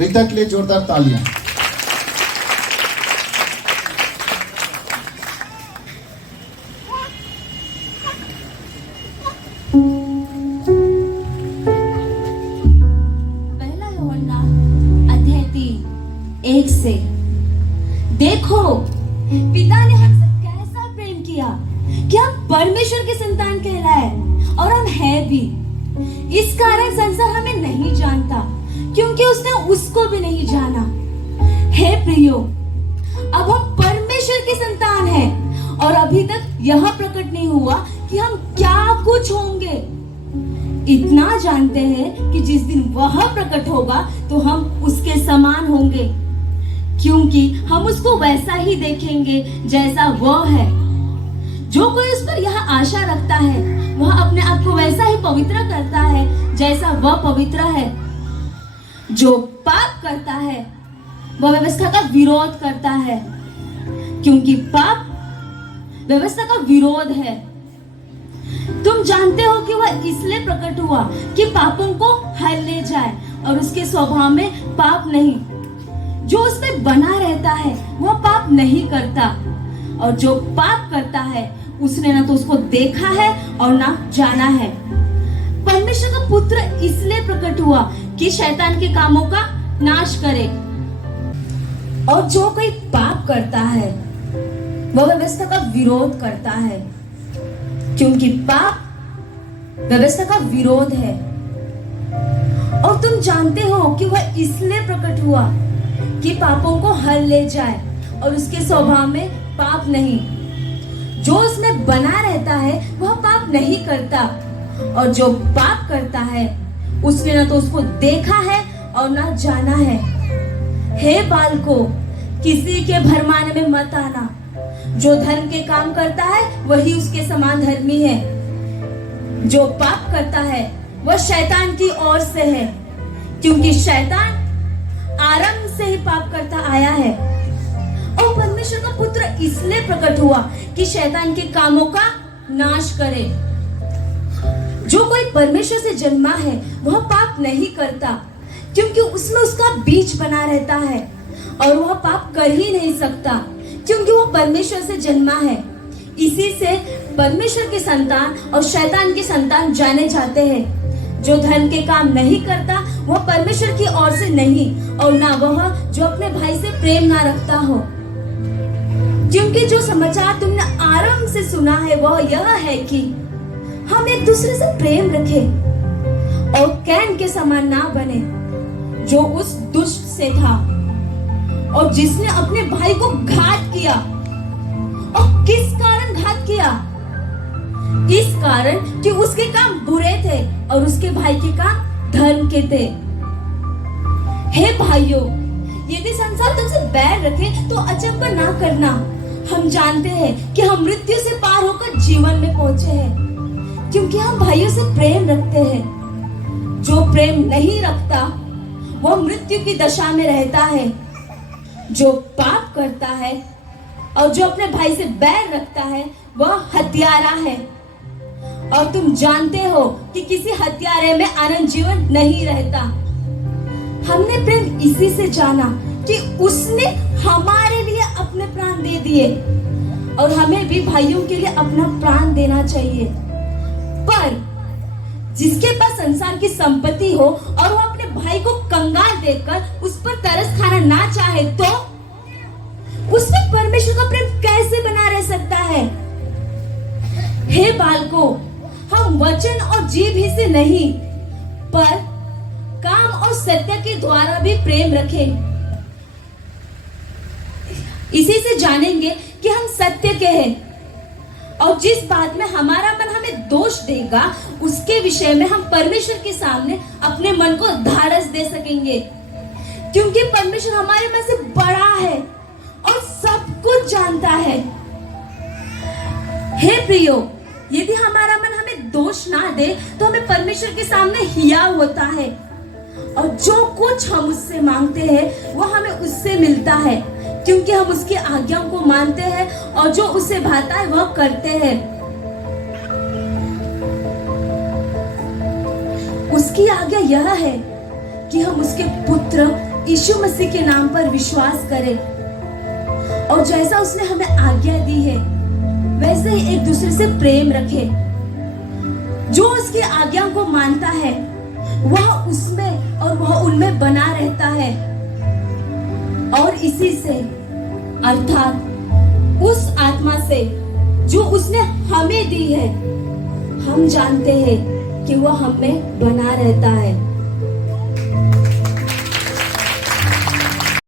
रिता के लिए जोरदार तालियां। पहला यूहन्ना अध्याय 3:1 से देखो पिता ने हमसे कैसा प्रेम किया कि हम परमेश्वर की संतान कहलाए और हम हैं भी। इस कारण संसार हमें नहीं जानता क्योंकि उसने उसको भी नहीं जाना। हे प्रियो, अब हम परमेश्वर की संतान हैं और अभी तक यह प्रकट नहीं हुआ कि हम क्या कुछ होंगे। इतना जानते हैं कि जिस दिन वह प्रकट होगा तो हम उसके समान होंगे, क्योंकि हम उसको वैसा ही देखेंगे जैसा वह है। जो कोई उस पर यह आशा रखता है वह अपने आप को वैसा ही पवित्र करता है जैसा वह पवित्र है। जो पाप करता है वह व्यवस्था का विरोध करता है, क्योंकि पाप व्यवस्था का विरोध है। तुम जानते हो कि वह इसलिए प्रकट हुआ कि पापों को हर ले जाए और उसके स्वभाव में पाप नहीं। जो उसमें बना रहता है वह पाप नहीं करता, और जो पाप करता है उसने ना तो उसको देखा है और ना जाना है। परमेश्वर का पुत्र इसलिए प्रकट हुआ कि शैतान के कामों का नाश करे। और जो कोई पाप करता है वह व्यवस्था का विरोध करता है, क्योंकि पाप व्यवस्था का विरोध है। और तुम जानते हो कि वह इसलिए प्रकट हुआ कि पापों को हर ले जाए और उसके स्वभाव में पाप नहीं। जो उसमें बना रहता है वह पाप नहीं करता, और जो पाप करता है उसने ना तो उसको देखा है और ना जाना है। हे बालको, किसी के भरमाने में मत आना। जो धर्म के काम करता है वही उसके समान धर्मी है। जो पाप करता है वह शैतान की ओर से है, क्योंकि शैतान आरंभ से ही पाप करता आया है। और परमेश्वर का पुत्र इसलिए प्रकट हुआ कि शैतान के कामों का नाश करे। जो कोई परमेश्वर से जन्मा है वह पाप नहीं करता, क्योंकि उसमें उसका बीज बना रहता है, और वह पाप कर ही नहीं सकता क्योंकि वह परमेश्वर से जन्मा है। इसी से परमेश्वर की संतान और शैतान की संतान जाने जाते हैं। जो धर्म के काम नहीं करता वह परमेश्वर की ओर से नहीं, और ना वह जो अपने भाई से प्रेम ना रखता हो। क्योंकि जो समाचार तुमने आरंभ से सुना है वह यह है कि हम एक दूसरे से प्रेम रखें और कैन के समान ना बने, जो उस दुष्ट से था और जिसने अपने भाई को घात किया। और किस कारण घात किया? इस कारण कि उसके काम बुरे थे और उसके भाई के काम धर्म के थे। हे भाइयों, यदि संसार तुमसे बैर रखे तो अचंभा ना करना। हम जानते हैं कि हम मृत्यु से पार होकर जीवन में पहुंचे हैं, क्योंकि हम भाइयों से प्रेम रखते हैं। जो प्रेम नहीं रखता वह मृत्यु की दशा में रहता है। जो पाप करता है और जो अपने भाई से बैर रखता है वह हत्यारा है। और तुम जानते हो कि किसी हत्यारे में अनंत जीवन नहीं रहता। हमने प्रेम इसी से जाना कि उसने हमारे लिए अपने प्राण दे दिए, और हमें भी भाइयों के लिए अपना प्राण देना चाहिए। पर जिसके पास संसार की संपत्ति हो और वो अपने भाई को कंगाल देखकर उस पर तरस खाना ना चाहे, तो उसमें परमेश्वर का प्रेम कैसे बना रह सकता है? हे बालको, हम वचन और जीभ ही से नहीं पर काम और सत्य के द्वारा भी प्रेम रखें। इसी से जानेंगे कि हम सत्य के हैं, और जिस बात में हमारा मन हमें दोष देगा उसके विषय में हम परमेश्वर के सामने अपने मन को धारस दे सकेंगे, क्योंकि परमेश्वर हमारे मन से बड़ा है और सब कुछ जानता है। हे प्रियो, यदि हमारा मन हमें दोष ना दे तो हमें परमेश्वर के सामने हिया होता है, और जो कुछ हम उससे मांगते हैं वो हमें उससे मिलता है, क्योंकि हम उसकी आज्ञाओं को मानते हैं और जो उसे भाता है वह करते हैं। उसकी आज्ञा यह है कि हम उसके पुत्र यीशु मसीह के नाम पर विश्वास करे और जैसा उसने हमें आज्ञा दी है वैसे ही एक दूसरे से प्रेम रखे। जो उसकी आज्ञा को मानता है वह उसमें और वह उनमें बना रहता है और इसी से अर्थात उस आत्मा से जो उसने हमें दी है हम जानते हैं कि वह हमें बना रहता है।